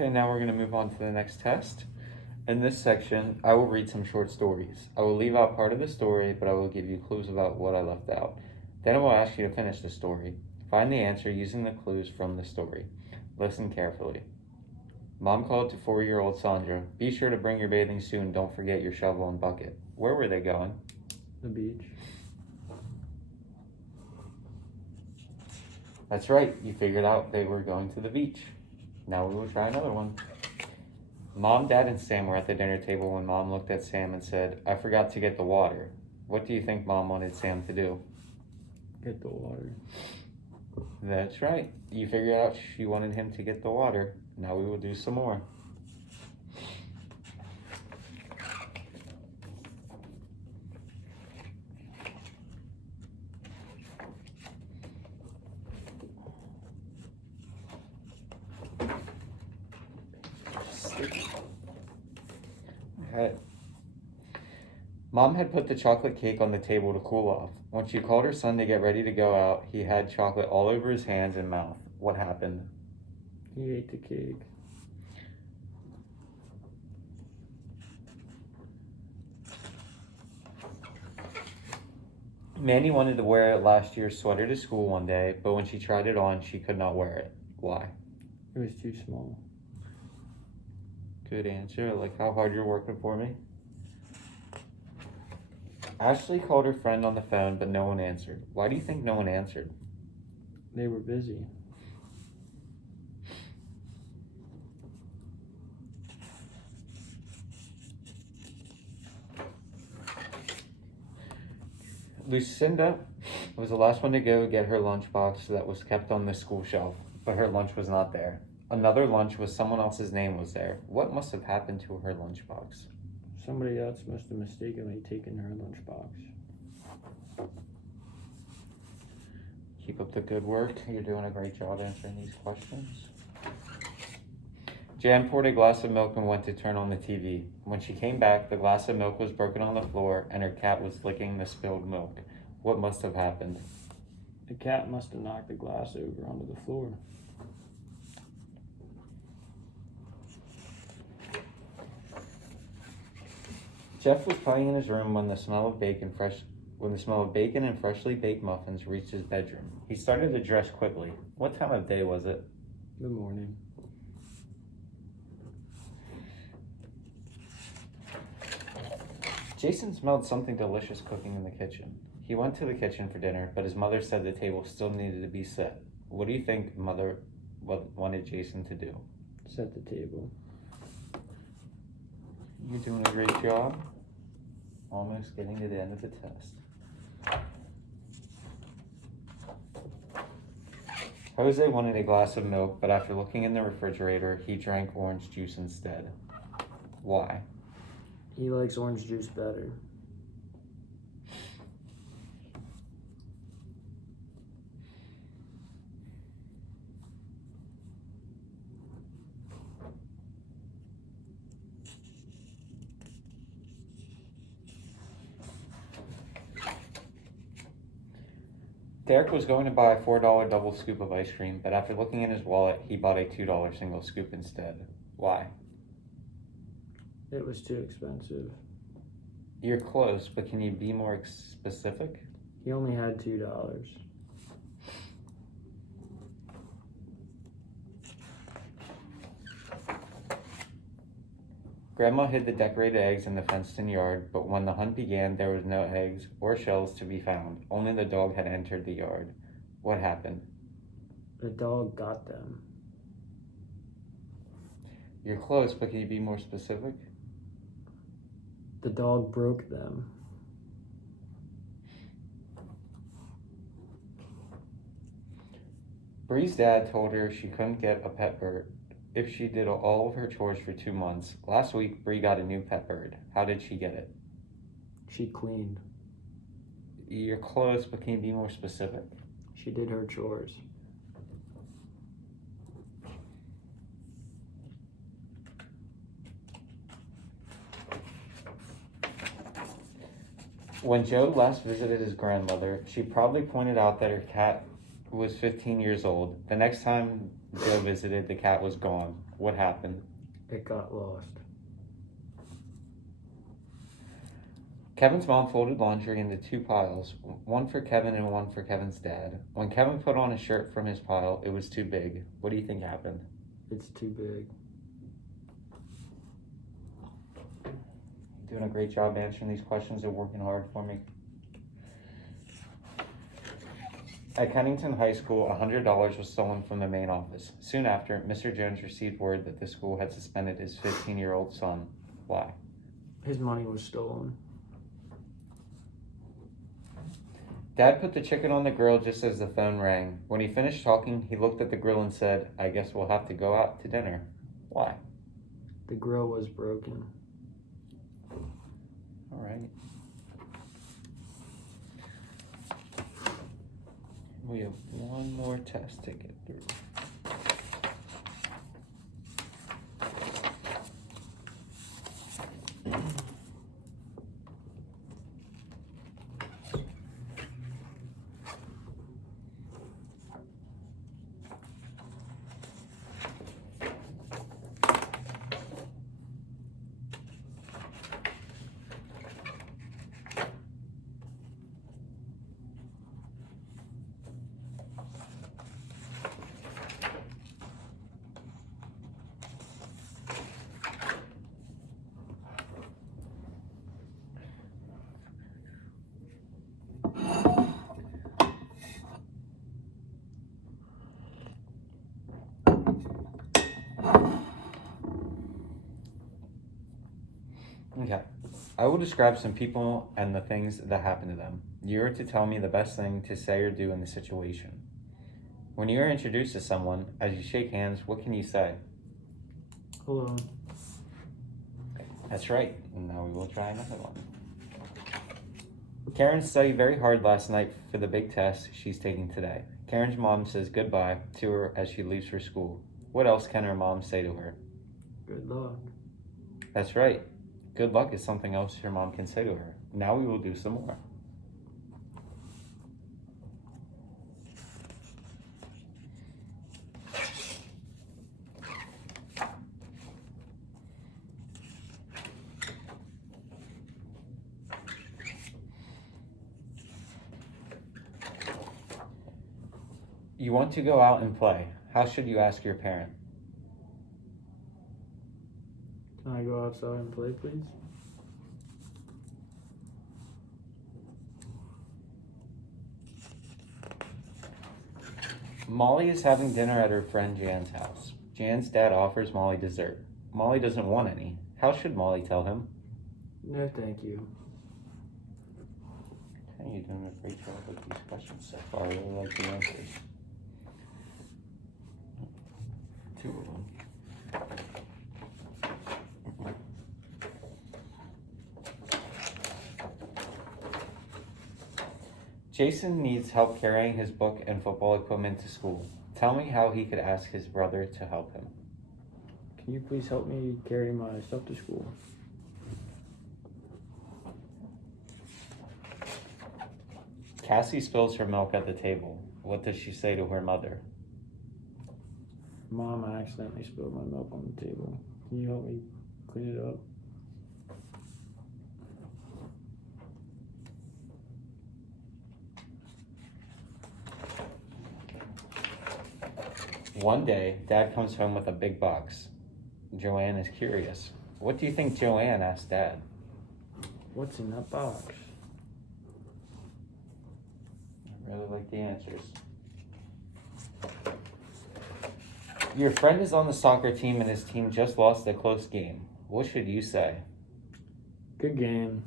Okay, now we're going to move on to the next test. In this section, I will read some short stories. I will leave out part of the story, but I will give you clues about what I left out. Then I will ask you to finish the story. Find the answer using the clues from the story. Listen carefully. Mom called to 4-year-old Sandra, "Be sure to bring your bathing suit and don't forget your shovel and bucket." Where were they going? The beach. That's right, you figured out they were going to the beach. Now we will try another one. Mom, Dad, and Sam were at the dinner table when Mom looked at Sam and said, "I forgot to get the water." What do you think Mom wanted Sam to do? Get the water. That's right. You figured out she wanted him to get the water. Now we will do some more. Okay. Mom had put the chocolate cake on the table to cool off. When she called her son to get ready to go out, he had chocolate all over his hands and mouth. What happened? He ate the cake. Mandy wanted to wear last year's sweater to school one day, but when she tried it on, she could not wear it. Why? It was too small. Good answer. I like how hard you're working for me. Ashley called her friend on the phone, but no one answered. Why do you think no one answered? They were busy. Lucinda was the last one to go get her lunchbox that was kept on the school shelf, but her lunch was not there. Another lunch with someone else's name was there. What must have happened to her lunchbox? Somebody else must have mistakenly taken her lunchbox. Keep up the good work. You're doing a great job answering these questions. Jan poured a glass of milk and went to turn on the TV. When she came back, the glass of milk was broken on the floor and her cat was licking the spilled milk. What must have happened? The cat must have knocked the glass over onto the floor. Jeff was playing in his room when the smell of bacon and freshly baked muffins reached his bedroom. He started to dress quickly. What time of day was it? The morning. Jason smelled something delicious cooking in the kitchen. He went to the kitchen for dinner, but his mother said the table still needed to be set. What do you think Mother wanted Jason to do? Set the table. You're doing a great job. Almost getting to the end of the test. Jose wanted a glass of milk, but after looking in the refrigerator, he drank orange juice instead. Why? He likes orange juice better. Derek was going to buy a $4 double scoop of ice cream, but after looking in his wallet, he bought a $2 single scoop instead. Why? It was too expensive. You're close, but can you be more specific? He only had $2. Grandma hid the decorated eggs in the fenced-in yard, but when the hunt began, there was no eggs or shells to be found. Only the dog had entered the yard. What happened? The dog got them. You're close, but can you be more specific? The dog broke them. Bree's dad told her she couldn't get a pet bird if she did all of her chores for 2 months. Last week, Bree got a new pet bird. How did she get it? She cleaned. You're close, but can you be more specific? She did her chores. When Joe last visited his grandmother, she probably pointed out that her cat was 15 years old. The next time Joe visited. The cat was gone. What happened? It got lost. Kevin's mom folded laundry into 2 piles, one for Kevin and one for Kevin's dad. When Kevin put on a shirt from his pile, it was too big. What do you think happened? It's too big. Doing a great job answering these questions and working hard for me. At Kennington High School, $100 was stolen from the main office. Soon after, Mr. Jones received word that the school had suspended his 15-year-old son. Why? His money was stolen. Dad put the chicken on the grill just as the phone rang. When he finished talking, he looked at the grill and said, "I guess we'll have to go out to dinner." Why? The grill was broken. All right. We have one more test to get through. Okay. I will describe some people and the things that happened to them. You are to tell me the best thing to say or do in the situation. When you are introduced to someone, as you shake hands, what can you say? Hello. That's right. And now we will try another one. Karen studied very hard last night for the big test she's taking today. Karen's mom says goodbye to her as she leaves for school. What else can her mom say to her? Good luck. That's right. Good luck is something else your mom can say to her. Now we will do some more. You want to go out and play. How should you ask your parent? Can I go outside and play, please? Molly is having dinner at her friend Jan's house. Jan's dad offers Molly dessert. Molly doesn't want any. How should Molly tell him? No, thank you. Okay, you're doing a great job with these questions so far. I really like the answers. 2 of them. Jason needs help carrying his book and football equipment to school. Tell me how he could ask his brother to help him. Can you please help me carry my stuff to school? Cassie spills her milk at the table. What does she say to her mother? Mom, I accidentally spilled my milk on the table. Can you help me clean it up? One day, Dad comes home with a big box. Joanne is curious. What do you think Joanne asked Dad? What's in that box? I really like the answers. Your friend is on the soccer team and his team just lost a close game. What should you say? Good game.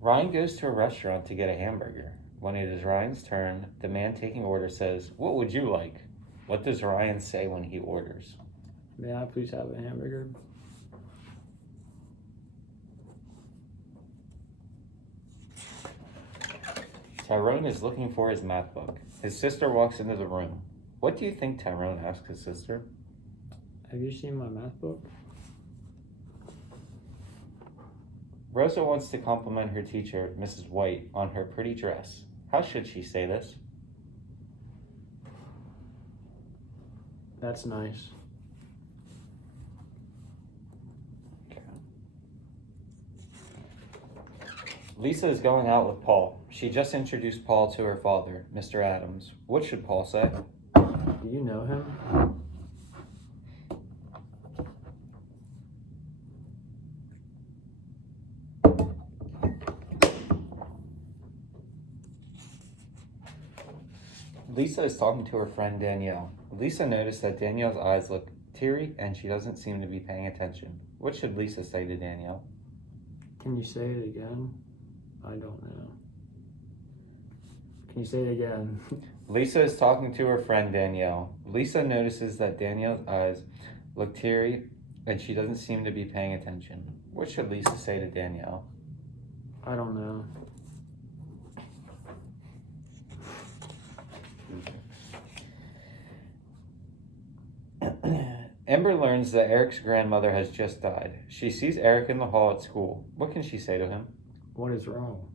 Ryan goes to a restaurant to get a hamburger. When it is Ryan's turn, the man taking order says, "What would you like?" What does Ryan say when he orders? May I please have a hamburger? Tyrone is looking for his math book. His sister walks into the room. What do you think Tyrone asks his sister? Have you seen my math book? Rosa wants to compliment her teacher, Mrs. White, on her pretty dress. How should she say this? That's nice. Lisa is going out with Paul. She just introduced Paul to her father, Mr. Adams. What should Paul say? Do you know him? Lisa is talking to her friend Danielle. Lisa noticed that Danielle's eyes look teary and she doesn't seem to be paying attention. What should Lisa say to Danielle? Can you say it again? I don't know. Can you say it again? Lisa is talking to her friend Danielle. Lisa notices that Danielle's eyes look teary and she doesn't seem to be paying attention. What should Lisa say to Danielle? I don't know. Ember learns that Eric's grandmother has just died. She sees Eric in the hall at school. What can she say to him? What is wrong?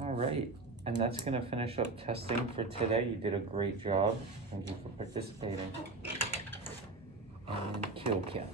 All right, and that's going to finish up testing for today. You did a great job. Thank you for participating. And kill camera.